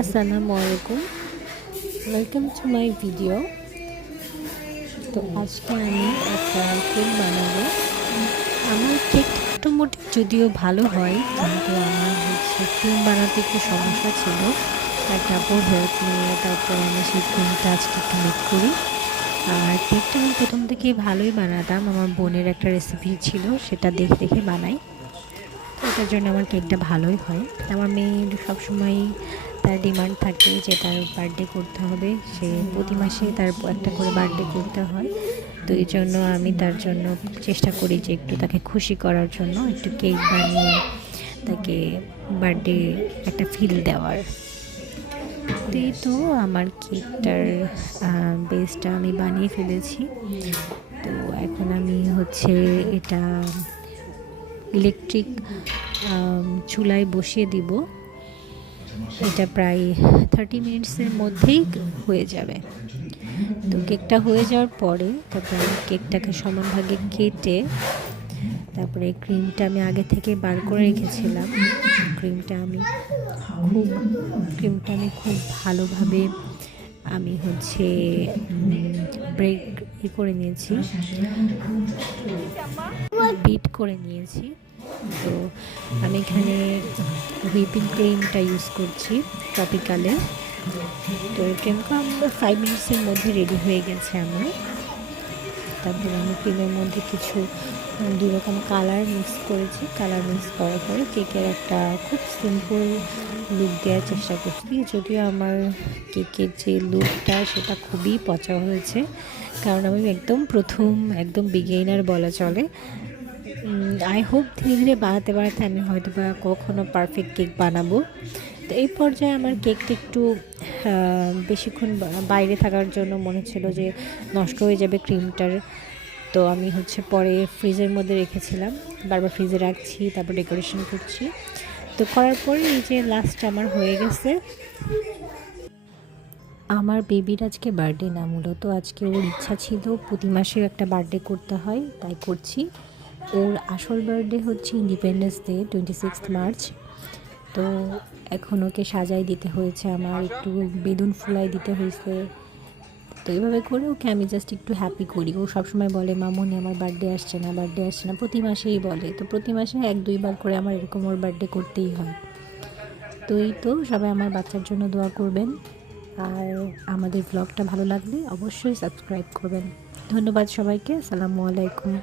আসসালামু আলাইকুম, welcome to my video. তো আজকে আমি একটা কেক বানাবো। আমার কেকটা মোটামুটি যদিও ভালো হয়, কিন্তু আমার ক্রিম বানাতে একটু সমস্যা ছিল। একটা আপুর হেল্প নিয়ে তারপর আমি সেই ক্রিমটা আজকে একটু মেক করি। আর কেকটা আমি প্রথম থেকেই ভালোই বানাতাম, আমার বোনের একটা রেসিপি ছিল, সেটা দেখে দেখে বানাই। তো এটার জন্য আমার কেকটা ভালোই হয়। আমার মেয়ের সবসময়ই তার ডিমান্ড থাকে যে তার বার্থডে করতে হবে, সে প্রতি মাসে তার একটা করে বার্থডে করতে হয়। তো এই জন্য আমি তার জন্য চেষ্টা করি যে একটু তাকে খুশি করার জন্য একটু কেক বানিয়ে তাকে বার্থডে একটা ফিল দেওয়ার। তো এই তো আমার কেকটার বেসটা আমি বানিয়ে ফেলেছি। তো এখন আমি এটা ইলেকট্রিক চুলায় বসিয়ে দিব। এটা প্রায় 30 মিনিটসের মধ্যেই হয়ে যাবে। তো কেকটা হয়ে যাওয়ার পরে তারপরে আমি কেকটাকে সমান ভাগে কেটে তারপরে ক্রিমটা আমি আগে থেকে বার করে রেখেছিলাম। ক্রিমটা আমি খুব ভালোভাবে আমি ব্রেক করে নিয়েছি, বিট করে নিয়েছি। তো আমি এখানে হুইপিং ক্রিমটা ইউজ করছি টপিক্যালে। তো এই ক্রিমটা আমার 5 মিনিটসের মধ্যে রেডি হয়ে গেছে আমার। তারপরে আমি ক্রিমের মধ্যে কিছু 2 রকম কালার মিক্স করেছি। কালার মিক্স করার পরে কেকের একটা খুব সিম্পল লুক দেওয়ার চেষ্টা করছি। যদিও আমার কেকের যে লুকটা সেটা খুবই পচা হয়েছে, কারণ আমি একদম বিগিনার বলা চলে। আই হোপ ধীরে ধীরে বানাতে বানাতে আমি হয়তো বা কখনও পারফেক্ট কেক বানাবো। তো এই পর্যায়ে আমার কেকটা একটু বেশিক্ষণ বাইরে থাকার জন্য মনে ছিল যে নষ্ট হয়ে যাবে ক্রিমটার। তো আমি পরে ফ্রিজের মধ্যে রেখেছিলাম, বারবার ফ্রিজে রাখছি, তারপর ডেকোরেশন করছি। তো করার পরে এই যে লাস্ট আমার হয়ে গেছে। আমার বেবির আজকে বার্থডে না, মূলত আজকে ওর ইচ্ছা ছিল প্রতি মাসে একটা বার্থডে করতে হয়, তাই করছি। ওর আসল বার্থডে ইন্ডিপেন্ডেন্স ডে 26 মার্চ। তো এখন ওকে সাজাই দিতে হয়েছে, আমার একটু বেলুন ফুলাই দিতে হয়েছে। তো এইভাবে করে ওকে আমি জাস্ট একটু হ্যাপি করি। ও সবসময় বলে, মামুনি আমার বার্থডে আসছে না, প্রতি মাসেই বলে। তো প্রতি মাসে 1-2 বার করে আমার এরকম ওর বার্থডে করতেই হয়। তো এই তো সবাই আমার বাচ্চার জন্য দোয়া করবেন, আর আমাদের ব্লগটা ভালো লাগলে অবশ্যই সাবস্ক্রাইব করবেন। ধন্যবাদ সবাইকে। আসসালামু আলাইকুম।